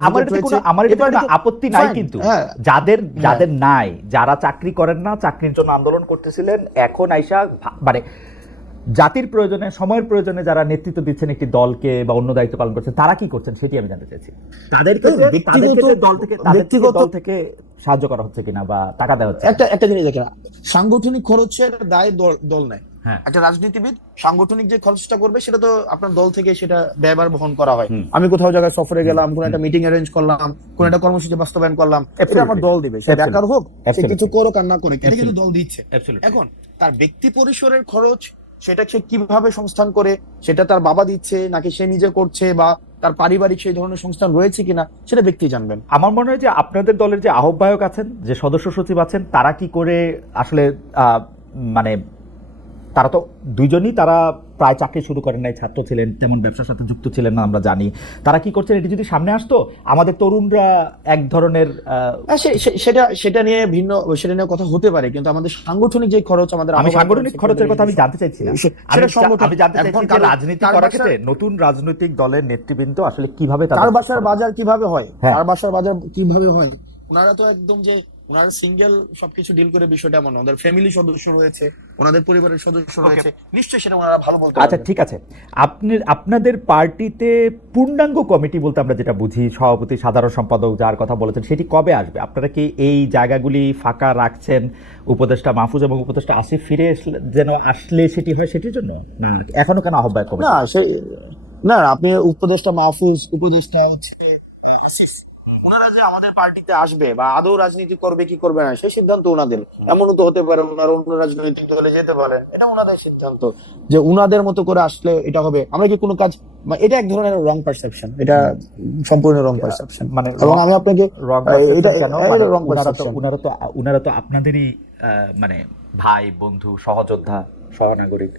আমার এতে কোনো আপত্তি নাই, কিন্তু যাদের নাই, যারা চাকরি করেন না, চাকরির জন্য আন্দোলন করতেছিলেন, এখন আইসা মানে জাতির প্রয়োজনে, সময়ের প্রয়োজনে যারা নেতৃত্ব দিচ্ছেন একটি দলকে বা অন্য দায়িত্ব পালন করছেন, তারা কি করছেন সেটি আমি জানতে চাইছি। দল থেকে সাহায্য করা হচ্ছে কিনা বা টাকা দেওয়া হচ্ছে। একটা জিনিস দেখেন, সাংগঠনিক খরচের দায় দল নেয়। একটা রাজনীতিবিদ সাংগঠনিক যে খরচটা করবে সেটা তো আপনার দল থেকে সেটা ব্যয়ভার বহন করা হয়। আমি কোথাও জায়গায় সফরে গেলাম, কোন একটা মিটিং অ্যারেঞ্জ করলাম, কোন একটা কর্মসূচি বাস্তবায়ন করলাম, এটা আমার দল দিবে। সে বেকার হোক, সে কিছু করুক আর না করে, এটা কিন্তু দল দিচ্ছে। এখন তার ব্যক্তি পরিসরের খরচ সেটা সে কিভাবে সংস্থান করে, সেটা তার বাবা দিচ্ছে নাকি সে নিজে করছে, বা তার পারিবারিক সেই ধরনের সংস্থান রয়েছে কিনা, সেটা ব্যক্তি জানবেন। আমার মনে হয় যে আপনাদের দলের যে আহ্বায়ক আছেন, যে সদস্য সচিব আছেন, তারা কি করে আসলে মানে তারা তো দুইজনই তারা প্রায় চাকরি শুরু করেন নাই, ছাত্র ছিলেন, তেমন ব্যবসার সাথে যুক্ত ছিলেন না, আমরা জানি। তারা কি করছেন এটি যদি সামনে আসতো, আমাদের তরুণরা এক ধরনের সেটা নিয়ে ভিন্ন, সেটা নিয়ে কথা হতে পারে, কিন্তু আমাদের সাংগঠনিক যে খরচ, আমি সাংগঠনিক খরচের কথা আমি জানতে চাইছি না। আমি জানতে চাইছি যে রাজনীতি করার ক্ষেত্রে নতুন রাজনৈতিক দলের নেতৃবৃন্দ আসলে কিভাবে তার বাসার বাজার কিভাবে হয়, তার বাসার বাজার কিভাবে হয়। ওনারা তো একদম যে ওনারা সিঙ্গেল সবকিছু ডিল করে বিষয়টা এমন না, ওদের ফ্যামিলি সদস্য রয়েছে, ওনাদের পরিবারের সদস্য রয়েছে, নিশ্চয়ই সেটা ওনারা ভালো বলতে পারবেন। আচ্ছা ঠিক আছে, আপনাদের পার্টিতে পূর্ণাঙ্গ কমিটি বলতে আমরা যেটা বুঝি, সভাপতি, সাধারণ সম্পাদক, যার কথা বলেছেন, সেটি কবে আসবে? আপনারা কি এই জায়গাগুলি ফাঁকা রাখছেন উপদেষ্টা মাহফুজ এবং উপদেষ্টা আসিফ ফিরে যেন আসলে সেটি হয়, সেটির জন্য? না এখনো কেন আহ্বায়ক কমিটি? না, আপনি উপদেষ্টা মাহফুজ, উপদেষ্টা হচ্ছে আসিফ, ওনারা যে আমাদের পার্টিতে আসবে বা আদৌ রাজনীতি করবে কি করবে না, সেই সিদ্ধান্ত ওনাদের। এমনও তো হতে পারে ওনারা অন্য রাজনৈতিক দলে যেতে পারেন, এটা ওনাদের সিদ্ধান্ত, যে উনাদের মতো করে আসলে এটা হবে। আমরা কি কোনো কাজ, এটা এক ধরনের রং পারসেপশন, এটা সম্পূর্ণ রং পারসেপশন। মানে এবং আমি আপনাকে এটা রং পারসেপশন, উনারা তো আপনাদেরই মানে ভাই, বন্ধু, সহযোদ্ধা, সহনাগরিক।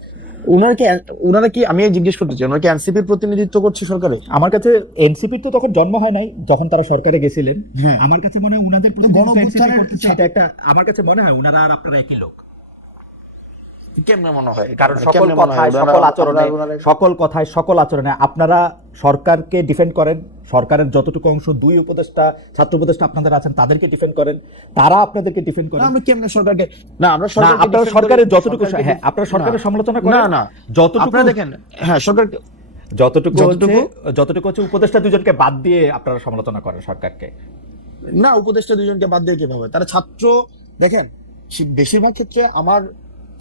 ওনারা কি, আমি জিজ্ঞেস করতে চাই, ওনারা কি এনসিপির প্রতিনিধিত্ব করছে সরকারে? আমার কাছে এনসিপির তো তখন জন্ম হয় নাই যখন তারা সরকারে গেছিলেন। আমার কাছে মনে হয় উনাদের আমার কাছে মনে হয় উনারা আর আপনারা একই লোক। কেমনে মনে হয়? কারণ সকল কথায় সকল আচরণে আপনারা সরকারকে ডিফেন্ড করেন, সরকারের যতটুকু অংশ দুই উপদেষ্টা, ছাত্র উপদেষ্টা আপনাদের আছেন, তাদেরকে ডিফেন্ড করেন, তারা আপনাদেরকে ডিফেন্ড করেন। আমরা কেমনে সরকারকে, না আমরা আপনারা সরকারের যতটুকু, হ্যাঁ আপনারা সরকারের সমালোচনা করেন, না যতটুকু দেখেন, হ্যাঁ সরকার যতটুকু হচ্ছে উপদেষ্টা দুজনকে বাদ দিয়ে আপনারা সমালোচনা করেন সরকারকে। না, উপদেষ্টা দুজনকে বাদ দিয়ে কিভাবে? তারা ছাত্র, দেখেন বেশিরভাগ ক্ষেত্রে আমার,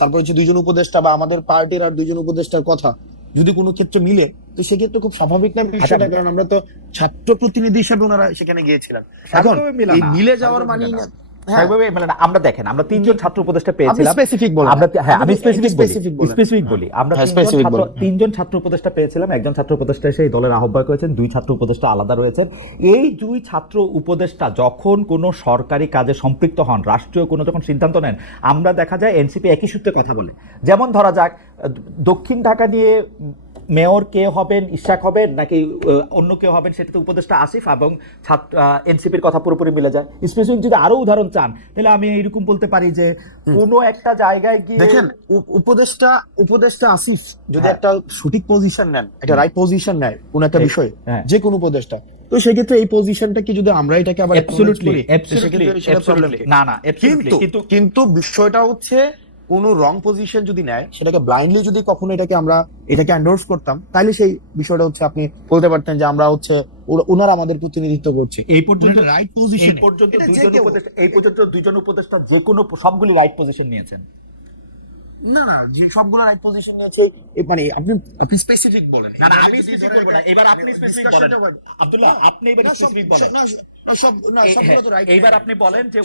তারপর হচ্ছে দুইজন উপদেষ্টা বা আমাদের পার্টির আর দুইজন উপদেষ্টার কথা যদি কোনো ক্ষেত্রে মিলে, তো সেক্ষেত্রে খুব স্বাভাবিক না বিষয়টা, কারণ আমরা তো ছাত্র প্রতিনিধি হিসেবে ওনারা সেখানে গিয়েছিলাম। এখন এই মিলে যাওয়ার মানে আমরা দেখেন, আমরা তিনজন ছাত্র উপদেষ্টা পেয়েছিলাম, তিনজন ছাত্র উপদেষ্টা পেয়েছিলাম, একজন ছাত্র উপদেষ্টা এসে এই দলের আহ্বায়ক হয়েছেন, দুই ছাত্র উপদেষ্টা আলাদা রয়েছেন। এই দুই ছাত্র উপদেষ্টা যখন কোনো সরকারি কাজে সম্পৃক্ত হন, রাষ্ট্রীয় কোনো যখন সিদ্ধান্ত নেন, আমরা দেখা যায় এনসিপি একই সূত্রে কথা বলে। যেমন ধরা যাক দক্ষিণ ঢাকা নিয়ে মেয়র কে হবেন, ইশাক হবেন নাকি অন্য কেউ হবেন, সেটাতে উপদেষ্টা আসিফ এবং এনসিপির কথা পুরোপুরি মিলে যায়। স্পেসিফিক যদি আরো উদাহরণ চান, তাহলে আমি এইরকম বলতে পারি যে কোনো একটা জায়গায় গিয়ে দেখেন, উপদেষ্টা আসিফ যদি একটা সঠিক পজিশন নেন, একটা রাইট পজিশন নেয় কোন একটা বিষয়, যে কোনো উপদেষ্টা, তো সেক্ষেত্রে এই পজিশনটা কি যদি আমরা এটাকে আবার কিন্তু বিষয়টা হচ্ছে কোন রং পজিশন যদি নেয়, সেটাকে ব্লাইন্ডলি যদি কখনো এটাকে এন্ডোর্স করতাম, তাহলে সেই বিষয়টা হচ্ছে আপনি বলতে পারতেন যে আমরা হচ্ছে ওনারা আমাদের প্রতিনিধিত্ব করছে। এই পর্যন্ত রাইট পজিশন, এই পর্যন্ত দুইজন উপদেষ্টা যে কোনো সবগুলি রাইট পজিশন নিয়েছেন। না, যে সবগুলো রাইট পজিশন নিয়েছে, মানে আপনি স্পেসিফিক বলেন। না আমি স্পেসিফিক বলবো না, এবার আপনি স্পেসিফিক বলেন আব্দুল্লাহ, আপনি এবার স্পেসিফিক বলেন। না সবগুলো তো রাইট, এইবার আপনি বলেন যে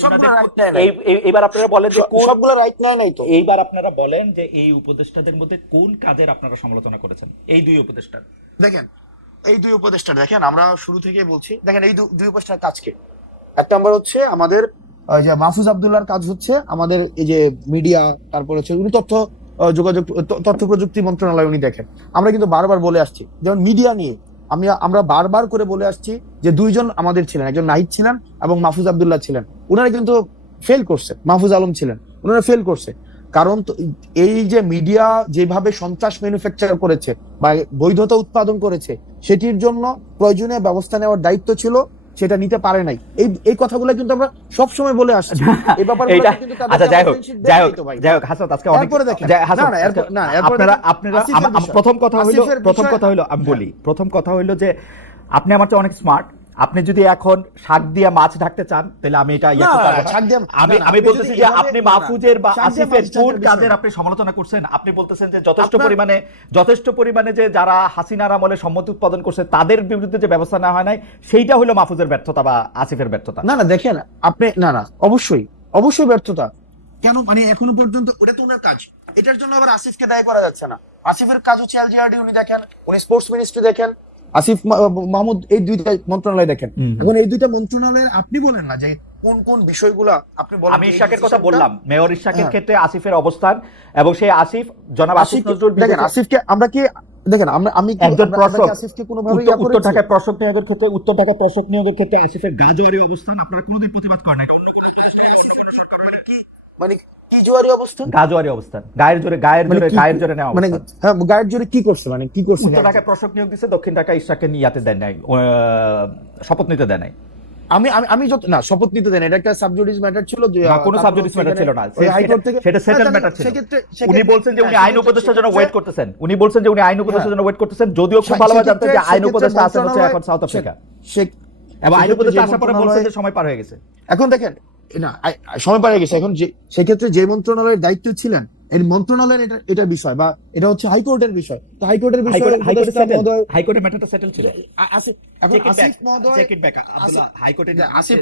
এইবার আপনারা বলেন যে সবগুলো রাইট নাই তো, এইবার আপনারা বলেন যে এই উপদেষ্টাদের মধ্যে কোন কাজের আপনারা সমালোচনা করেছেন? এই দুই উপদেষ্টার দেখেন, দেখেন আমরা শুরু থেকে বলছি, দেখেন এই দুই উপদেষ্টার কাজকে, এক নাম্বার হচ্ছে আমাদের যে মাহফুজ আব্দুল্লাহর কাজ হচ্ছে আমাদের এই যে মিডিয়া, তারপর হচ্ছে উনি তথ্য প্রযুক্তি মন্ত্রণালয় উনি দেখেন। আমরা কিন্তু বারবার বলে আসছি, যেমন মিডিয়া নিয়ে আমরা বারবার করে বলে আসছি যে দুইজন আমাদের ছিলেন, একজন নাহিদ ছিলেন এবং মাহফুজ আব্দুল্লাহ ছিলেন, ওনারা কিন্তু ফেল করছে। মাহফুজ আলম ছিলেন, ওনারা ফেল করছে, কারণ এই যে মিডিয়া যেভাবে সন্ত্রাস ম্যানুফ্যাকচার করেছে বা বৈধতা উৎপাদন করেছে, সেটির জন্য প্রয়োজনীয় ব্যবস্থা নেওয়ার দায়িত্ব ছিল সেটা নিতে পারে নাই। এই কথাগুলো কিন্তু আমরা সব সময় বলে আসছি। এই ব্যাপারগুলো এইটা কিন্তু তাদের আচ্ছা, যাই হোক দেখাই তো ভাই। যাই হোক হাসনাত, আজকে অনেক এরপরে দেখেন হাসনাত, না এরপর না এরপরে আপনারা দেখেন আপনারা আসিফের বিষয়। প্রথম কথা আসিফের হইলো আমি বিষয়, বলি, প্রথম কথা হইলো যে আপনি আমার চেয়ে অনেক স্মার্ট। আপনি যদি এখন শাক দিয়ে মাছ ঢাকতে চান তাহলে আমি এটা না, করতে পারবো না। শাক দিয়ে আমি না, না, আমি আপনি বলতেছি যদি যে এভাবে- আপনি না, না, মাহফুজের বা শাক দিয়ে আসিফের মাছ কোন ঢাকার বিষয় কাজের না। আপনি সমালোচনা করছেন? আপনি বলতেছেন যে আপনার- যথেষ্ট পরিমাণে যে যারা হাসিনার আমলে সম্মতি উৎপাদন করছে তাদের বিরুদ্ধে যে ব্যবস্থা নেওয়া হয় নাই, সেইটা হলো মাহফুজের ব্যর্থতা বা আসিফের ব্যর্থতা। না না দেখেন আপনি না অবশ্যই ব্যর্থতা। কেন মানে এখনো পর্যন্ত ওটা তো ওনার কাজ, এটার জন্য আবার আসিফকে দায়ী করা যাচ্ছে না। আসিফের কাজ হচ্ছে এলজিআরডি, উনি দেখেন, উনি স্পোর্টস মিনিস্ট্রি দেখেন, আসিফ মাহমুদ এই দুইটা মন্ত্রণালয় দেখেন। এখন এই দুইটা মন্ত্রণালয়ের আপনি বলেন না যে কোন কোন বিষয়গুলা আপনি বলেন। আমি যে এই ইশাকের কথা decisionটা- বললাম, মেয়র ইশাকের হ্যাঁ। ক্ষেত্রে আসিফের অবস্থান, এবং সেই আসিফ জনাব আসিফ আসিফকে নজরুল দেখেন, বিদেশে আসিফকে আমরা কি দেখেন আমি কি একজন আমরা প্রশাসক, কি আসিফকে কোনোভাবে উত্তর ঢাকায় প্রশাসক নিয়োগের ক্ষেত্রে আসিফের গাজোয়ারি অবস্থান আপনারা কোনোদিন প্রতিবাদ করেন না। এটা অন্য কোনো সরকার হয় না। মানে কি জোয়ারি অবস্থা, গাজোয়ারি অবস্থান, গায়ের জোরে নেওয়া মানে অবস্থান। হ্যাঁ গায়ের জোরে কি করছে, মানে কি করছে উত্তর ঢাকায় প্রশাসক নিয়োগ দিচ্ছে, দক্ষিণ ঢাকায় ইশাককে ইয়াতে দেন নাই, শপথ নিতে দেন নাই। আমি আমি আমি যত না শপথ নিতে দেন, এটা একটা সাবজুডিস ম্যাটার ছিল যে না, কোনো তারপর সাবজেক্টিভ ম্যাটার ছিল না, ওই হাইকোর্ট থেকে সেটা সেটেল তাহলে ম্যাটার ছিল। সেক্ষেত্রে উনি বলছেন যে উনি আইন উপদেষ্টার জন্য ওয়েট করতেছেন, যদিও খুব সে- ভালোভাবে জানতেন যে সেক্ষেত্রে- আইন উপদেষ্টা আছেন হচ্ছে মন্ত্রণালয়- এখন সাউথ আফ্রিকা, সে- এবং আইন সেক্ষেত্রে উপদেষ্টা যে আসার পরে বলছেন মন্ত্রণালয়- যে সময় পার হয়ে গেছে। এখন দেখেন না সময় পারে গেছে। এখন যে সেক্ষেত্রে যে মন্ত্রণালয়ের দায়িত্ব ছিলেন, এই মন্ত্রণালয়ের এটা বিষয় বা এটা হচ্ছে হাইকোর্টের বিষয়। তো হাইকোর্টের বিষয় হাইকোর্টের ম্যাটারটা সেটেল ছিল। এখন আসিফ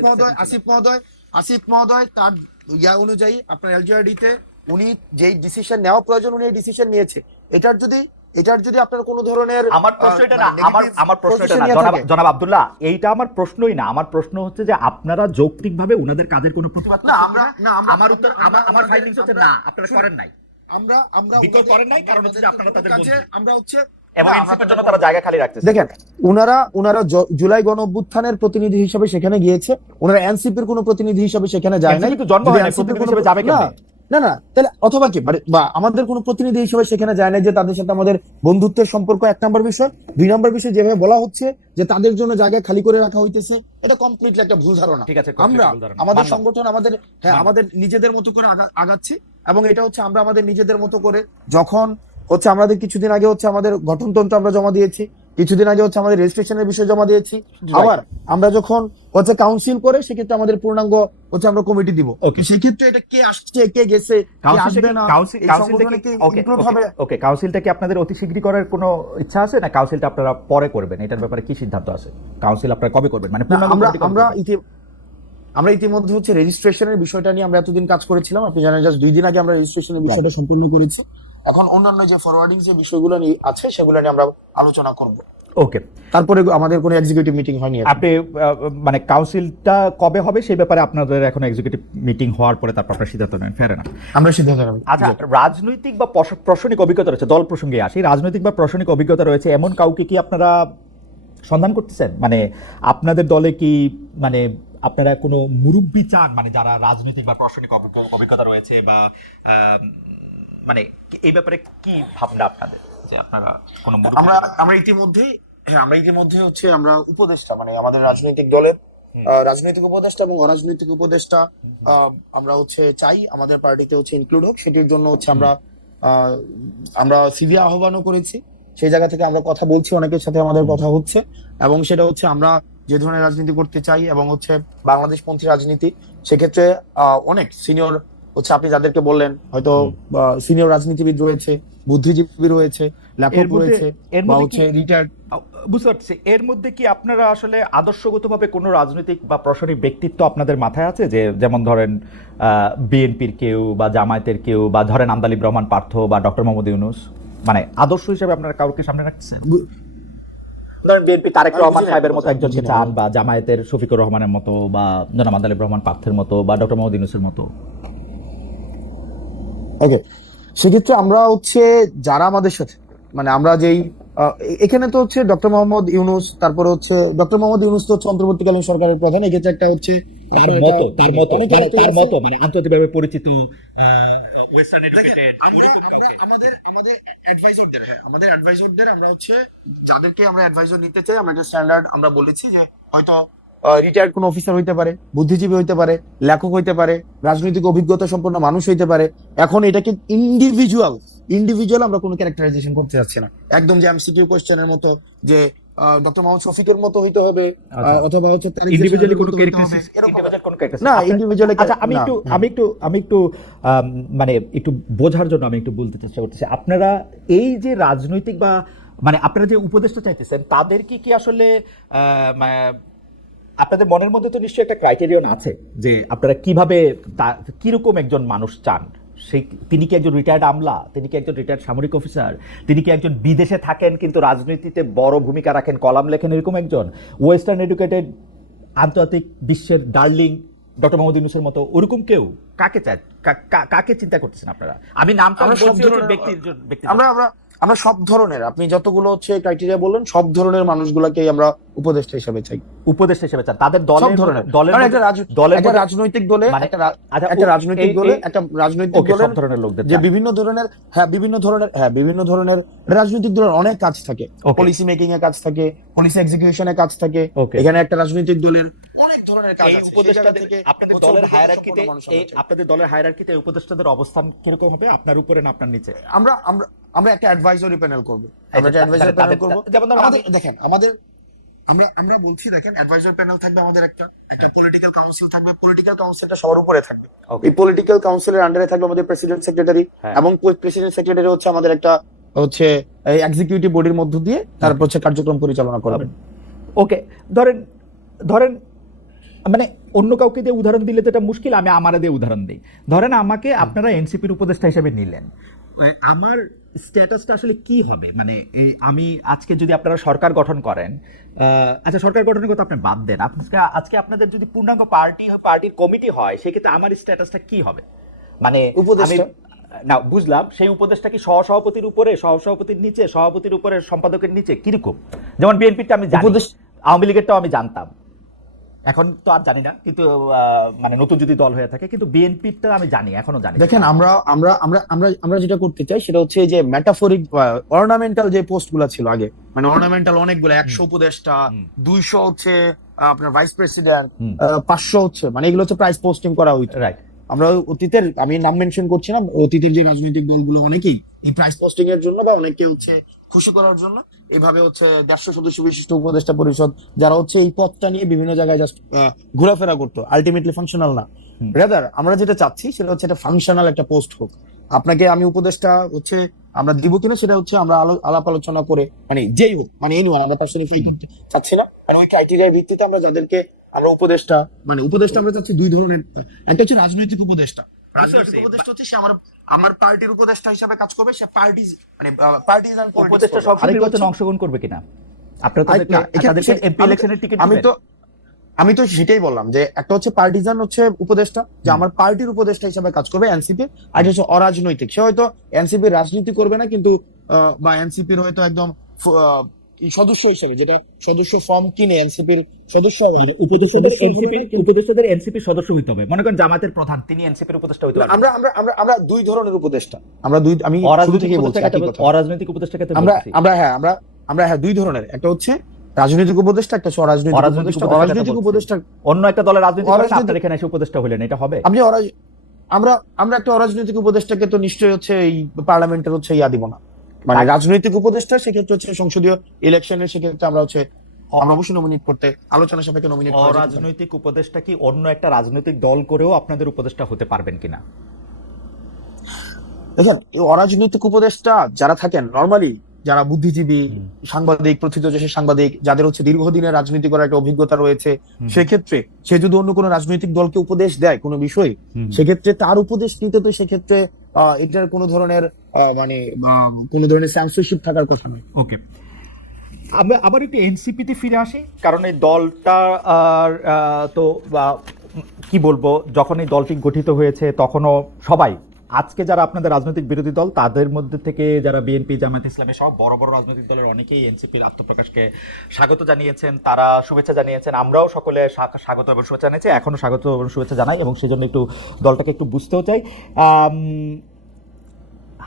মহোদয় আসিফ মহোদয় তার ইয়া অনুযায়ী আপনার এলজিআরডি তে উনি যেই ডিসিশন নেওয়া প্রয়োজন উনি এই ডিসিশন নিয়েছে। এটার যদি আপনার কোনো ধরনের আমার প্রশ্ন এটা না, মানে negative আমার প্রশ্ন এটা position না, নিয়ে থাকে। জনাব আব্দুল্লাহ, এইটা আমার প্রশ্নই না। আমার প্রশ্ন হচ্ছে যে আপনারা যৌক্তিকভাবে উনাদের কাজের কোনো প্রতিবাদ না, করছেন আমরা- কিনা? না, আমরা- আমার উত্তর আমরা- আমার ফাইন্ডিংস হচ্ছে না, আপনারা শুনুন, করেন নাই। আমরা বিকল্প করেন নাই, কারণ হচ্ছে যে আপনারা তাদের কাজে বন্ধু। আমরা হচ্ছে এবং না, ইনসিপের জন্য আমরা- তারা জায়গা খালি রাখতেছে। দেখেন উনারা জুলাই গণ অভ্যুত্থানের প্রতিনিধি হিসেবে সেখানে গিয়েছে, ওনারা এনসিপির কোনো প্রতিনিধি হিসেবে সেখানে যায় নাই। NCP তো জন্ম যদি হয় নাই, NCP র প্রতিনিধি কোনো- হিসেবে যাবে না, কেমনে? না তাহলে অথবা কি বা আমাদের কোনো প্রতিনিধি হিসেবে সেখানে যায় নাই যে তাদের সাথে আমাদের বন্ধুত্বের সম্পর্ক, এক নম্বর বিষয়। 2 নম্বর বিষয় যেভাবে বলা হচ্ছে যে তাদের জন্য জায়গা খালি করে রাখা হইতেছে, এটা কমপ্লিটলি একটা ভুল ধারণা। ঠিক আছে, completely আমরা ভুল ধারণা। আমাদের মানলাম। সংগঠন মানলাম। আমাদের নিজেদের মতো করে আগাচ্ছি, এবং এটা হচ্ছে আমরা আমাদের নিজেদের মতো করে যখন হচ্ছে আমাদের কিছুদিন আগে হচ্ছে আমাদের গঠনতন্ত্র আমরা জমা দিয়েছি, কিছুদিন আগে হচ্ছে আমাদের রেজিস্ট্রেশনের বিষয় জমা দিয়েছি, আবার আমরা যখন হচ্ছে কাউন্সিল করে সেক্ষেত্রে আমাদের পূর্ণাঙ্গ হচ্ছে আমরা কমিটি দিব। Okay. সেক্ষেত্রে এটা কে আসছে কে গেছে কে আসবে না, এই সংগঠনে কে include হবে। ওকে, কাউন্সিলটা কি আপনাদের অতি শীঘ্রই করার কোনো ইচ্ছা আছে, না কাউন্সিলটা আপনারা পরে করবেন? এটার ব্যাপারে কি সিদ্ধান্ত আছে? কাউন্সিল আপনারা কবে করবেন, মানে না, পূর্ণাঙ্গ আমরা কমিটি কবে আমরা করবেন? আমরা ইতিমধ্যে হচ্ছে রেজিস্ট্রেশনের বিষয়টা নিয়ে আমরা এতদিন কাজ করেছিলাম, আপনি জানেন জাস্ট 2 দিন আগে আমরা রেজিস্ট্রেশনের বিষয়টা সম্পূর্ণ করেছি। এখন অন্যান্য যে ফরওয়ার্ডিং যে বিষয়গুলো নিয়ে আছে সেগুলো নিয়ে আমরা আলোচনা করব। ওকে, তারপরে আমাদের কোনো এক্সিকিউটিভ মিটিং হয়নি এখন। আপনি মানে কাউন্সিলটা কবে হবে সেই ব্যাপারে আপনাদের এখন এক্সিকিউটিভ মিটিং হওয়ার পরে তারপর আপনারা সিদ্ধান্ত নেন, ফের না? আমরা সিদ্ধান্ত নেব। আচ্ছা, রাজনৈতিক বা প্রশাসনিক অভিজ্ঞতা রয়েছে, দল প্রসঙ্গে আসি, রাজনৈতিক বা প্রশাসনিক অভিজ্ঞতা রয়েছে এমন কাউকে কি আপনারা সন্ধান করতেছেন? মানে আপনাদের দলে কি মানে আপনারা কোনো মুরব্বি চান, মানে যারা রাজনৈতিক বা প্রশাসনিক অভিজ্ঞতা রয়েছে, বা মানে এই ব্যাপারে কি ভাবনা আপনাদের, যে আপনারা কোনো আমরা ইতিমধ্যে হচ্ছে আমরা উপদেষ্টা মানে আমাদের রাজনৈতিক দলের রাজনৈতিক উপদেষ্টা এবং অরাজনৈতিক উপদেষ্টা আমরা হচ্ছে চাই আমাদের পার্টিতে হচ্ছে ইনক্লুড হোক। সেটির জন্য হচ্ছে আমরা সিভি আহ্বানও করেছি, সেই জায়গা থেকে আমরা কথা বলছি, অনেকের সাথে আমাদের কথা হচ্ছে, এবং সেটা হচ্ছে আমরা যে ধরনের রাজনীতি করতে চাই এবং হচ্ছে বাংলাদেশপন্থী রাজনীতি, সেক্ষেত্রে অনেক সিনিয়র হচ্ছে আপনি যাদেরকে বললেন হয়তো সিনিয়র রাজনীতিবিদ রয়েছে, বুদ্ধিজীবী রয়েছে, লেখক রয়েছে, বা হচ্ছে রিটায়ার্ড। বুঝতে পারছি, এর মধ্যে কি আপনারা আসলে আদর্শগতভাবে কোনো রাজনৈতিক বা প্রশাসনিক ব্যক্তিত্ব আপনাদের মাথায় আছে, যে যেমন ধরেন বিএনপির কেউ বা জামায়াতের কেউ, বা ধরেন আন্দালিব রহমান পার্থ বা ডক্টর মোহাম্মদ ইউনূস, মানে আদর্শ হিসেবে আপনারা কাউকে সামনে রাখছেন? ধরেন বিএনপি তারেক রহমান সাহেবের মতো একজনকে চান, বা জামায়াতের শফিকুর রহমানের মতো, বা জনাব আন্দালিব রহমান পার্থের মতো, বা ডক্টর মোহাম্মদ ইউনূসের মতো? ওকে, সেক্ষেত্রে আমরা হচ্ছে যারা আমাদের সাথে মানে আমরা যেই এখানে তো হচ্ছে ডক্টর মোহাম্মদ ইউনূস, তারপরে হচ্ছে ডক্টর মোহাম্মদ ইউনূস তো হচ্ছে অন্তর্বর্তীকালীন সরকারের প্রধান, এক্ষেত্রে একটা হচ্ছে তার মতো মানে আন্তর্জাতিকভাবে পরিচিত, ওয়েস্টার্ন এডুকেটেড। আমাদের অ্যাডভাইজরদের আমরা হচ্ছে যাদেরকে আমরা অ্যাডভাইজর নিতে চাই, আমরা একটা স্ট্যান্ডার্ড আমরা বলেছি যে হয়তো রিটায়ার্ড কোনো অফিসার হইতে পারে, বুদ্ধিজীবী হইতে পারে, লেখক হইতে পারে, রাজনৈতিক অভিজ্ঞতা সম্পন্ন মানুষ হইতে পারে। এখন এটাকে ইন্ডিভিজুয়াল আমরা কোনো ক্যারেক্টারাইজেশন করতে যাচ্ছি না, একদম যে এমসিকিউ কোশ্চেনের মতো যে ডক্টর মোহাম্মদ শফিকের মতো হইতে হবে, অথবা হচ্ছে তারেক ইন্ডিভিজুয়ালি জাহাঙ্গীরের কোনো মতো হইতে হবে, ক্যারেক্টারিস্টিক্স, এরকম ইন্ডিভিজুয়াল কোনো ক্যারেক্টারিস্টিক্স না, ইন্ডিভিজুয়ালি। আচ্ছা, আমি একটু মানে একটু বোঝার জন্য আমি একটু বলতে চেষ্টা করতেছি, আপনারা এই যে রাজনৈতিক বা মানে আপনারা যে উপদেষ্টা চাইতেছেন তাদের কি আসলে আপনাদের মনের মধ্যে তো নিশ্চয়ই একটা ক্রাইটেরিয়ন আছে যে আপনারা কিভাবে কিরকম একজন মানুষ চান? সেই তিনি কি একজন রিটায়ার্ড আমলা, তিনি কি একজন রিটায়ার্ড সামরিক অফিসার, তিনি কি একজন বিদেশে থাকেন কিন্তু রাজনীতিতে বড় ভূমিকা রাখেন, কলাম লেখেন, এরকম একজন ওয়েস্টার্ন এডুকেটেড আন্তর্জাতিক বিশ্বের ডার্লিং ডক্টর মোহাম্মদ ইউনূসের মতো ওরকম কেউ কাকে চায়, কাকে চিন্তা করতেছেন আপনারা? আমি নামটা আমরা সব বলছি ধরনের ব্যক্তি আমরা আমরা আমরা সব ধরনের, আপনি যতগুলো হচ্ছে ক্রাইটেরিয়া বললেন, সব ধরনের মানুষগুলাকেই আমরা উপদেষ্টা হিসেবে চাই, উপদেষ্টা হিসেবে চান তাদের সব ধরনের। দলের কারণ দলের একটা রাজনৈতিক দলে মানে আচ্ছা, একটা রাজনৈতিক দলে একটা রাজনৈতিক ওকে, দলের সব ধরনের লোকদের যে চান। বিভিন্ন ধরনের রাজনৈতিক দলের অনেক কাজ থাকে, Okay. পলিসি মেকিং এর কাজ থাকে, পলিসি এক্সিকিউশনের কাজ থাকে। Okay. এখানে একটা রাজনৈতিক দলের অনেক ধরনের কাজ এই আছে। উপদেষ্টাদের সেই জায়গা থেকে আপনাদের হচ্ছে দলের উপদেষ্টা হায়ারার্কিতে সম্পন্ন মানুষ আমরা চাই। আপনাদের দলের হায়ারার্কিতে উপদেষ্টাদের অবস্থান কিরকম হবে, আপনার উপরে না আপনার নিচে? আমরা আমরা আমরা একটা অ্যাডভাইজরি প্যানেল করব, আমরা একটা তাদের- অ্যাডভাইজরি প্যানেল করব। যেমন ধরুন আমাদের দেখেন, আমরা বলছি, দেখেন, অ্যাডভাইজরি প্যানেল থাকবে, আমাদের একটা পলিটিক্যাল কাউন্সিল থাকবে, পলিটিক্যাল কাউন্সিলটা সবার উপরে থাকবে। Okay. এই পলিটিক্যাল কাউন্সিলের আন্ডারে থাকবে আমাদের প্রেসিডেন্ট সেক্রেটারি, হ্যাঁ। এবং প্রেসিডেন্ট সেক্রেটারি হচ্ছে আমাদের একটা হচ্ছে এই এক্সিকিউটিভ বডির মধ্য দিয়ে তারপর হচ্ছে কার্যক্রম পরিচালনা করবেন। ওকে, ধরেন ধরেন মানে অন্য কাউকে দিয়ে উদাহরণ দিলে তো এটা মুশকিল, আমি আমারে দিয়ে উদাহরণ দিই। ধরেন আমাকে আপনারা এনসিপির উপদেষ্টা হিসেবে নিলেন, আমার স্ট্যাটাসটা আসলে কি হবে? মানে আমি আজকে যদি আপনারা সরকার গঠন করেন, আচ্ছা সরকার গঠনের কথা আপনি বাদ দেন, আজকে আপনাদের যদি পূর্ণাঙ্গ পার্টির কমিটি হয়, সেক্ষেত্রে আমার স্ট্যাটাসটা কি হবে? মানে উপদেষ্টা? না বুঝলাম, সেই উপদেশটা কি সহসভাপতির উপরে, সহসভাপতির নিচে, সভাপতির উপরে, সম্পাদকের নিচে, কিরকম? যেমন বিএনপিটা আমি জানি, আওয়ামী লীগেরটাও আমি জানতাম, এখন তো আর জানি না, কিন্তু মানে নতুন যদি দল হয়ে থাকে, কিন্তু বিএনপিটা আমি জানি, এখনো জানি। দেখেন, আমরা আমরা আমরা আমরা আমরা যেটা করতে চাই সেটা হচ্ছে যে মেটাফরিক অর্নামেন্টাল যে পোস্টগুলো ছিল আগে, মানে অর্নামেন্টাল অনেকগুলো, 100 উপদেষ্টা, 200 হচ্ছে আপনার ভাইস প্রেসিডেন্ট, 500 হচ্ছে, মানে এগুলো হচ্ছে প্রাইস পোস্টিং করা হইতো। রাইট। আমরা অতীতের, আমি নাম মেনশন করছি না, অতীতের যে রাজনৈতিক দলগুলো অনেকেই এই প্রাইস পোস্টিং এর জন্য বা অনেকে হচ্ছে খুশি করার জন্য এইভাবে হচ্ছে 150 সদস্য বিশিষ্ট উপদেষ্টা পরিষদ, যারা হচ্ছে এই পদটা নিয়ে বিভিন্ন জায়গায় জাস্ট ঘোরাফেরা করতো, আলটিমেটলি ফাংশনাল না। রাদার আমরা যেটা চাচ্ছি সেটা হচ্ছে একটা ফাংশনাল একটা পোস্ট হোক। আপনাকে আমি উপদেষ্টা হচ্ছে আমরা দিব কিনা সেটা হচ্ছে আমরা আলাপ আলোচনা করে, মানে যেই হোক, মানে এনিওয়ান, আমরা পার্সোনিফাই করতে চাচ্ছি না। আর ওই ক্রাইটেরিয়ার ভিত্তিতে আমরা যাদেরকে আমরা উপদেষ্টা আমরা চাচ্ছি দুই ধরনের। একটা হচ্ছে রাজনৈতিক উপদেষ্টা। রাজনৈতিক উপদেষ্টা হচ্ছে সে আমার পার্টির উপদেষ্টা হিসেবে কাজ করবে, সে পার্টি মানে পার্টিজান উপদেষ্টা সংসদ নির্বাচনে অংশগ্রহণ করবে কিনা? আপনারা তাদেরকে এমপি ইলেকশনের টিকিট দিবেন? আমি তো সেটাই বললাম যে একটা হচ্ছে পার্টিজান হচ্ছে উপদেষ্টা, যে আমার পার্টির উপদেষ্টা হিসেবে কাজ করবে এনসিপি, আর হচ্ছে অরাজনৈতিক, সে হয়তো এনসিপির রাজনীতি করবে না, কিন্তু বা এনসিপির হয়তো একদম সদস্য হিসেবে, যেটা সদস্য ফর্ম কিনে এনসিপির সদস্য উপদেষ্টাদের এনসিপির সদস্য হইতে হবে। মনে করেন জামাতের প্রধান, তিনি এনসিপির উপদেষ্টা হইতে পারবেন। আমরা দুই ধরনের উপদেষ্টা, আমি শুরু থেকে বলছি একই কথা। অরাজনৈতিক উপদেষ্টাকে তো আমরা দুই ধরনের, একটা হচ্ছে রাজনৈতিক উপদেষ্টা, একটা অরাজনৈতিক উপদেষ্টা। অন্য একটা দলের রাজনীতি করেন, আপনার এখানে এসে উপদেষ্টা হইলেন, এটা হবে? আমরা একটা অরাজনৈতিক উপদেষ্টাকে তো নিশ্চয়ই হচ্ছে এই পার্লামেন্টের হচ্ছে দিব না, মানে রাজনৈতিক উপদেষ্টা সেক্ষেত্রে হচ্ছে সংসদীয় ইলেকশনের, সেক্ষেত্রে আমরা অবশ্যই নমিনেট করতে, আলোচনা সাপেক্ষে নমিনেট করা। অরাজনৈতিক উপদেষ্টা কি অন্য একটা রাজনৈতিক দল করেও আপনাদের উপদেষ্টা হতে পারবেন কিনা? দেখেন, এই অরাজনৈতিক উপদেষ্টা যারা থাকেন নরমালি, যারা বুদ্ধিজীবী, সাংবাদিক, প্রথিতযশা সাংবাদিক, যাদের হচ্ছে দীর্ঘদিনের রাজনীতি করার একটা অভিজ্ঞতা রয়েছে, সেক্ষেত্রে সে যদি অন্য কোনো রাজনৈতিক দলকে উপদেশ দেয় কোনো বিষয়ে, সেক্ষেত্রে তার উপদেশ নিতে তো সেক্ষেত্রে এটার কোনো ধরনের মানে কোনো ধরনের সেন্সরশিপ থাকার কথা নয়। ওকে, আমরা আবার একটু এনসিপিতে ফিরে আসি, কারণ এই দলটা তো কি বলবো, যখন এই দলটি গঠিত হয়েছে তখনও সবাই, আজকে যারা আপনাদের রাজনৈতিক বিরোধী দল, তাদের মধ্যে থেকে যারা বিএনপি, জামায়াত ইসলামী সব বড় বড় রাজনৈতিক দলের অনেকেই এনসিপির আত্মপ্রকাশকে স্বাগত জানিয়েছেন, তারা শুভেচ্ছা জানিয়েছেন, আমরাও সকলে স্বাগত এবং শুভেচ্ছা জানিয়েছি, এখনো স্বাগত এবং শুভেচ্ছা জানাই, এবং সেই জন্য একটু দলটাকে একটু বুঝতেও চাই।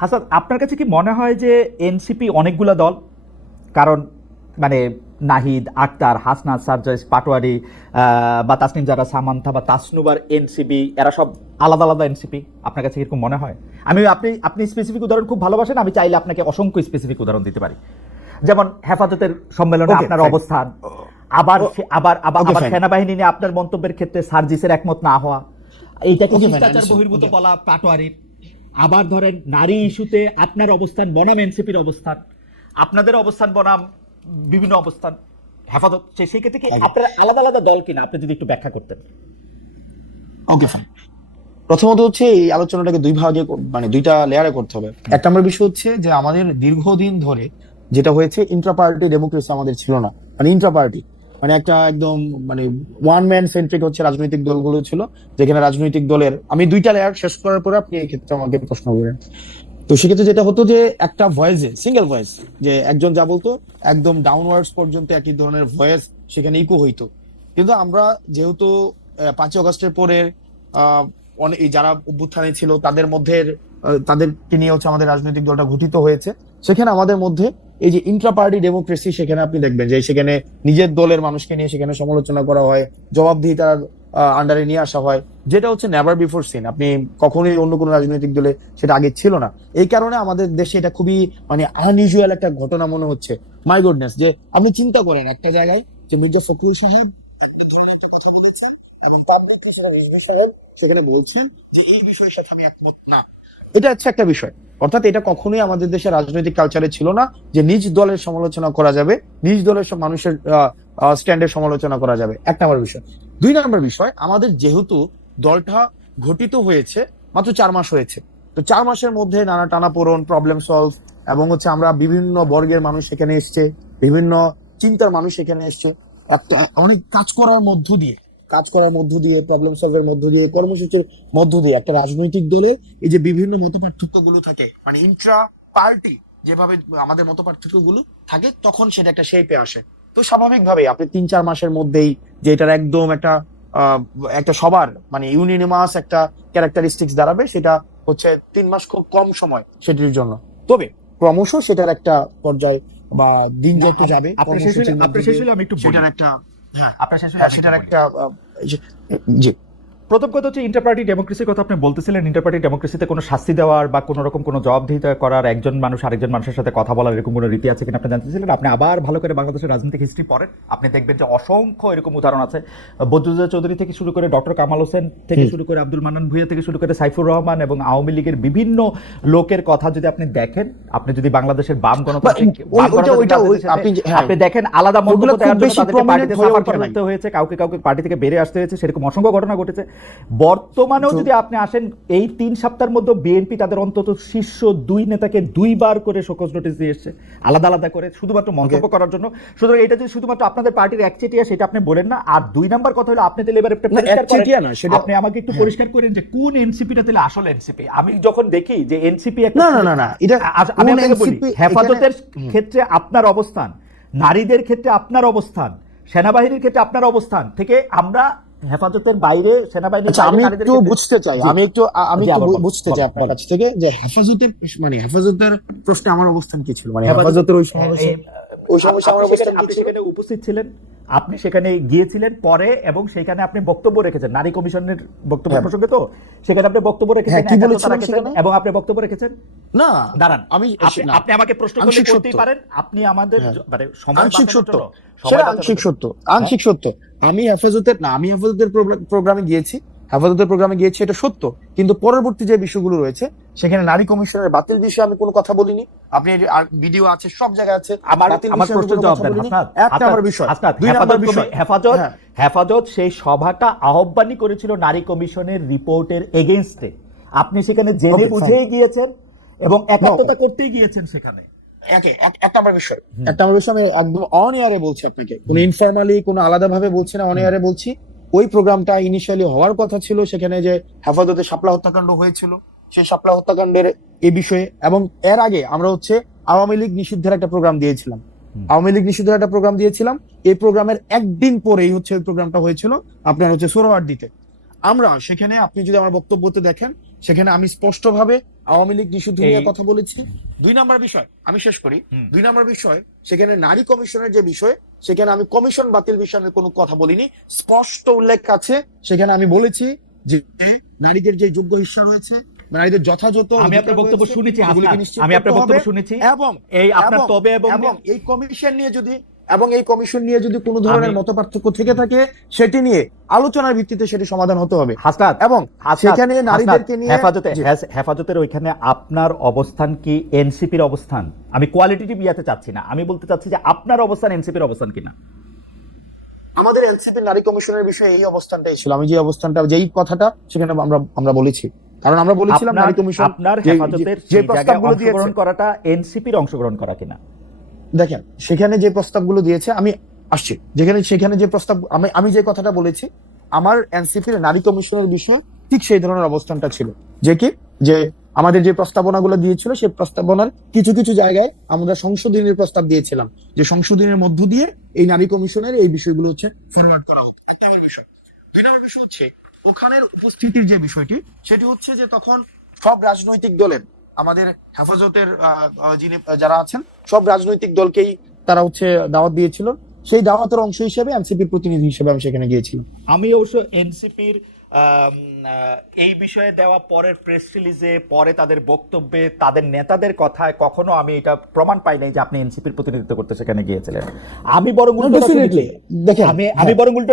হাসান, আপনার কাছে কি মনে হয় যে এনসিপি অনেকগুলা দল? কারণ মানে নাহিদ, আক্তার, হাসনাত, সারজয়েস, পাটোয়ারি বা তাসনিম জারা, সামান্থা বা তাসনুবার এনসিপি, এরা সব আলাদা আলাদা এনসিপি? আপনার কাছে এরকম মনে হয়? আপনি স্পেসিফিক উদাহরণ খুব ভালোবাসেন, আমি চাইলে আপনাকে অসংখ্য স্পেসিফিক উদাহরণ দিতে পারি। যেমন হেফাজতের সম্মেলনে Okay, আপনার fine. অবস্থান, আবার আবার আবার Okay, আবার fine. সেনাবাহিনী নিয়ে আপনার মন্তব্যের ক্ষেত্রে সার্জিসের একমত না হওয়া, এইটাকে Okay, fine, শিষ্টাচার understood. বহির্ভূত Okay. বলা পাটোয়ারির। আবার ধরেন নারী ইস্যুতে আপনার অবস্থান বনাম এনসিপির অবস্থান, আপনাদের অবস্থান বনাম বিভিন্ন অবস্থান হেফাজত, সেই ক্ষেত্রে কি Okay. আপনার আলাদা আলাদা দল কিনা আপনি যদি একটু ব্যাখ্যা করতেন। Okay fine. প্রথমত হচ্ছে এই আলোচনাটাকে দুই ভাগে মানে দুইটা লেয়ারে করতে হবে। এক নম্বর বিষয় হচ্ছে যে আমাদের দীর্ঘদিন ধরে যেটা হয়েছে, ইন্ট্রা পার্টি ডেমোক্রেসি আমাদের ছিল না। মানে ইন্ট্রা পার্টি মানে একটা একদম মানে ওয়ান ম্যান সেন্ট্রিক হচ্ছে রাজনৈতিক দলগুলো ছিল, যেখানে রাজনৈতিক দলের, আমি দুইটা লেয়ার শেষ করার পরে আপনি এই ক্ষেত্রে আমাকে প্রশ্ন করেন। তো সেক্ষেত্রে যেটা হতো যে একটা ভয়েসে সিঙ্গেল ভয়েস, যে একজন যা বলতো একদম ডাউনওয়ার্ডস পর্যন্ত একই ধরনের ভয়েস সেখানে ইকো হইতো। কিন্তু আমরা যেহেতু 5ই আগস্টের পরের অনেক যারা অভ্যুত্থানে ছিল তাদের মধ্যে তাদেরকে নিয়ে হচ্ছে আমাদের রাজনৈতিক দলটা গঠিত হয়েছে, সেখানে আমাদের মধ্যে এই যে ইন্ট্রা পার্টি ডেমোক্রেসি, সেখানে আপনি দেখবেন যে সেখানে নিজের দলের মানুষকে নিয়ে সেখানে সমালোচনা করা হয়, জবাবদিহিতার আন্ডারে নিয়ে আসা হয়, যেটা হচ্ছে নেভার বিফোর সিন। আপনি কখনোই অন্য কোনো রাজনৈতিক দলে সেটা আগে ছিল না। এই কারণে আমাদের দেশে এটা খুবই মানে আনইউজুয়াল একটা ঘটনা মনে হচ্ছে। মাই গুডনেস, যে আপনি চিন্তা করেন একটা জায়গায় যে মির্জা ফখরুল সাহেব একটা ধরনের একটা কথা বলেছেন এবং পাবলিকলি সেটা রিজভী সাহেব সেখানে বলছেন যে এই বিষয়ের সাথে আমি একমত না। এটা হচ্ছে একটা বিষয়। অর্থাৎ এটা কখনোই আমাদের দেশের রাজনৈতিক কালচারে ছিল না যে নিজ দলের সমালোচনা করা যাবে, নিজ দলের সব মানুষের স্ট্যান্ডের সমালোচনা করা যাবে। এক নম্বর বিষয়। দুই নম্বর বিষয়, আমাদের যেহেতু দলটা গঠিত হয়েছে মাত্র 4 মাস হয়েছে, তো 4 মাসের মধ্যে নানা টানাপোড়েন, প্রবলেম সলভ, এবং হচ্ছে আমরা বিভিন্ন বর্গের মানুষ এখানে এসছে, বিভিন্ন চিন্তার মানুষ এখানে এসছে, একটা অনেক কাজ করার মধ্য দিয়ে প্রবলেম সলভের মধ্য দিয়ে, কর্মসূচির মধ্য দিয়ে একটা রাজনৈতিক দলের এই যে বিভিন্ন মতপার্থক্য গুলো থাকে, মানে ইন্ট্রা পার্টি যেভাবে আমাদের মতপার্থক্য গুলো থাকে, তখন সেটা একটা শেপে আসে। তো স্বাভাবিকভাবে আপনি 3-4 মাসের মধ্যেই যে এটার একদম একটা সবার মানে ইউনিনিমাস একটা ক্যারেক্টারিস্টিক্স দাঁড়াবে, সেটা হচ্ছে 3 মাস খুব কম সময় সেটির জন্য। তবে ক্রমশ সেটার একটা পর্যায় বা দিন যত যাবে আপনার শেষ হলে আমি একটু বলি। সেটার একটা আপনার শেষ হলে সেটার একটা জি। প্রথম কথা হচ্ছে ইন্টারপার্টি ডেমোক্রেসির কথা আপনি বলতেছিলেন। ইন্টারপার্টি ডেমোক্রেসিতে কোনো শাস্তি দেওয়ার বা কোনো রকম কোনো জবাবদিহিতা করার, একজন মানুষ আরেকজন মানুষের সাথে কথা বলার এরকম কোনো রীতি আছে কিনা আপনি জানতেছিলেন। আপনি আবার ভালো করে বাংলাদেশের রাজনৈতিক হিস্ট্রি পড়েন, আপনি দেখবেন যে অসংখ্য এরকম উদাহরণ আছে। বদরুদ্দোজা চৌধুরী থেকে শুরু করে ডক্টর কামাল হোসেন থেকে শুরু করে আব্দুল মান্নান ভূঁইয়া থেকে শুরু করে সাইফুর রহমান এবং আওয়ামী লীগের বিভিন্ন লোকের কথা যদি আপনি দেখেন, আপনি যদি বাংলাদেশের বাম গণতান্ত্রিক আপনি দেখেন, আলাদা মন্তব্য দেওয়ার জন্য তাদেরকে পার্টিতে সাফার করতে হয়েছে, কাউকে পার্টি থেকে বেরিয়ে আসতে হয়েছে, সেরকম অসংখ্য ঘটনা ঘটেছে। বর্তমানেও যদি আপনি আসেন, এই 3 সপ্তাহের মধ্যে বিএনপি তাদের অন্তত শীর্ষ 2 নেতাকে 2 বার করে শোকজ নোটিশ দিয়ে এসেছে, আলাদা আলাদা করে, শুধুমাত্র মন্তব্য করার জন্য। সুতরাং এটা যদি শুধুমাত্র আপনাদের পার্টির একচেটিয়া, সেটা আপনি বলেন না। আর 2 নাম্বার কথা হলো, আপনি তাহলে এবার একটা পরিষ্কার করেন, আপনি আমাকে একটু পরিষ্কার করেন যে কোন এনসিপিটা তাহলে আসল এনসিপি। আমি যখন দেখি যে এনসিপি একটা, না এটা আমি আপনাকে বলি, হেফাজতের ক্ষেত্রে আপনার অবস্থান, নারীদের ক্ষেত্রে আপনার অবস্থান, সেনাবাহিনীর ক্ষেত্রে আপনার অবস্থান থেকে আমরা হেফাজতের বাইরে, সেনাবাহিনীর আচ্ছা, আমি একটু বুঝতে চাই আপনার কাছ থেকে যে হেফাজতের প্রশ্নে আমার অবস্থান কি ছিল, মানে হেফাজতের ওই সমস্যা আমার অবস্থান কি ছিল? সেখানে উপস্থিত ছিলেন, আপনি সেখানে গিয়েছিলেন পরে, এবং সেখানে আপনি বক্তব্য রেখেছেন নারী কমিশনের বক্তব্য প্রসঙ্গে। তো সেখানে আপনি বক্তব্য রেখেছেন, এবং আপনি বক্তব্য রেখেছেন না, দাঁড়ান, আপনি আমাকে প্রশ্ন করলে করতেই পারেন, আপনি আমাদের মানে আংশিক সত্য, আংশিক সত্য। আমি হেফাজতের প্রোগ্রামে গিয়েছি, এটা সত্য, কিন্তু পরবর্তী যে বিষয়গুলো রয়েছে সেখানে নারী কমিশনের বাতিল বিষয়ে আমি কোনো কথা বলিনি। আপনি ভিডিও আছে, সব জায়গায় আছে। আমার প্রশ্নের জবাব দেন হাসনাত। এক নম্বর বিষয়। হেফাজত সেই সভাটা আহ্বানই করেছিল নারী কমিশনের রিপোর্টের এগেইনস্টে। আপনি সেখানে জেনে বুঝেই গিয়েছেন এবং একাত্মতা করতেই গিয়েছেন সেখানে। একটা আমার বিষয় আমি একদম অন এয়ারে বলছি আপনাকে, কোনো ইনফরমালি কোনো আলাদা ভাবে বলছি না, অন এয়ারে বলছি। ওই প্রোগ্রামটা ইনিশিয়ালি হওয়ার কথা ছিল, সেখানে যে হেফাজতে শাপলা হত্যাকাণ্ড হয়েছিল, সেই শাপলা হত্যাকাণ্ডের এই বিষয়ে, এবং এর আগে আমরা হচ্ছে আওয়ামী লীগ নিষিদ্ধের একটা প্রোগ্রাম দিয়েছিলাম। এই প্রোগ্রামের একদিন পরেই হচ্ছে ওই প্রোগ্রামটা হয়েছিল আপনার হচ্ছে সোহরাওয়ার্দীতে। আমরা সেখানে, আপনি যদি আমার বক্তব্যতে দেখেন, সেখানে আমি স্পষ্টভাবে আওয়ামী লীগ নিষিদ্ধ নিয়ে এই- কথা বলেছি। 2 নম্বর বিষয় আমি শেষ করি। 2 নম্বর বিষয়, সেখানে নারী কমিশনের যে বিষয়, সেখানে আমি কমিশন বাতিল বিষয়ে আমি কোনো কথা বলিনি। স্পষ্ট উল্লেখ আছে, সেখানে আমি বলেছি যে নারীদের যে যোগ্য হিস্সা রয়েছে, নারীদের যথাযথ আমি আপনার অধিকার বক্তব্য রয়েছে, শুনেছি সেগুলিকে হাসনাত, নিশ্চিত আমি আপনার করতে বক্তব্য হবে। শুনেছি। এবং এই আপনার এবং- তবে এবং এবং এই কমিশন নিয়ে যদি এই কমিশন নিয়ে যদি কোনো ধরনের আমি- মতপার্থক্য থেকে থাকে, সেটি নিয়ে আলোচনার ভিত্তিতে সেটি সমাধান হতে হবে। হাসনাত, এবং সেখানে নারীদেরকে নিয়ে জি। হেফাজতের ওইখানে আপনার অবস্থান কি এনসিপির অবস্থান? আমি কোয়ালিটেটিভ ইয়াতে চাচ্ছি না, আমি বলতে চাচ্ছি যে আপনার অবস্থান এনসিপির অবস্থান কিনা। আমাদের এনসিপি নারী কমিশনের বিষয়ে এই অবস্থানটাই ছিল। আমি যে অবস্থানটা, যেই কথাটা সেখানে আমরা বলেছি, কারণ আমরা বলেছিলাম নারী কমিশন আপনার যে- হেফাজতের যে সেই জায়গায় প্রস্তাবগুলো দিয়েছে, অংশগ্রহণ করাটা এনসিপির অংশগ্রহণ করা কিনা। দেখেন সেখানে যে প্রস্তাবগুলো দিয়েছে, আমি আসছি সেখানে যে প্রস্তাব, আমি যে কথাটা বলেছি, আমার এনসিপির নারী কমিশনের বিষয়ে ঠিক সেই ধরনের অবস্থানটা ছিল, যে আমাদের যে প্রস্তাবনাগুলো দিয়েছিল, সেই প্রস্তাবনার কিছু কিছু জায়গায় আমরা সংশোধনের প্রস্তাব দিয়েছিলাম, যে সংশোধনের মধ্য দিয়ে এই নারী কমিশনের এই বিষয়গুলো হচ্ছে ফরওয়ার্ড করা হতো। 1 নম্বর বিষয়। 2 নম্বর বিষয় হচ্ছে ওখানের উপস্থিতির যে বিষয়টি, সেটি হচ্ছে যে তখন সব রাজনৈতিক দলের, আমাদের হেফাজতের যারা আছেন, সব রাজনৈতিক দলকেই তারা হচ্ছে দাওয়াত দিয়েছিল। সেই দাওয়াতের অংশ হিসেবে এনসিপির প্রতিনিধি হিসেবে আমি সেখানে গিয়েছিলাম। আমি অবশ্য এনসিপির এই বিষয়ে দেওয়া পরের প্রেস রিলিজে, পরে তাদের বক্তব্যে, তাদের নেতাদের কথায় কখনো আমি এটা প্রমাণ পাই নাই যে আপনি এনসিপির প্রতিনিধিত্ব করতে সেখানে গিয়েছিলেন। আমি বরং উল্টোটা শুনেছি। দেখেন আমি বরং উল্টো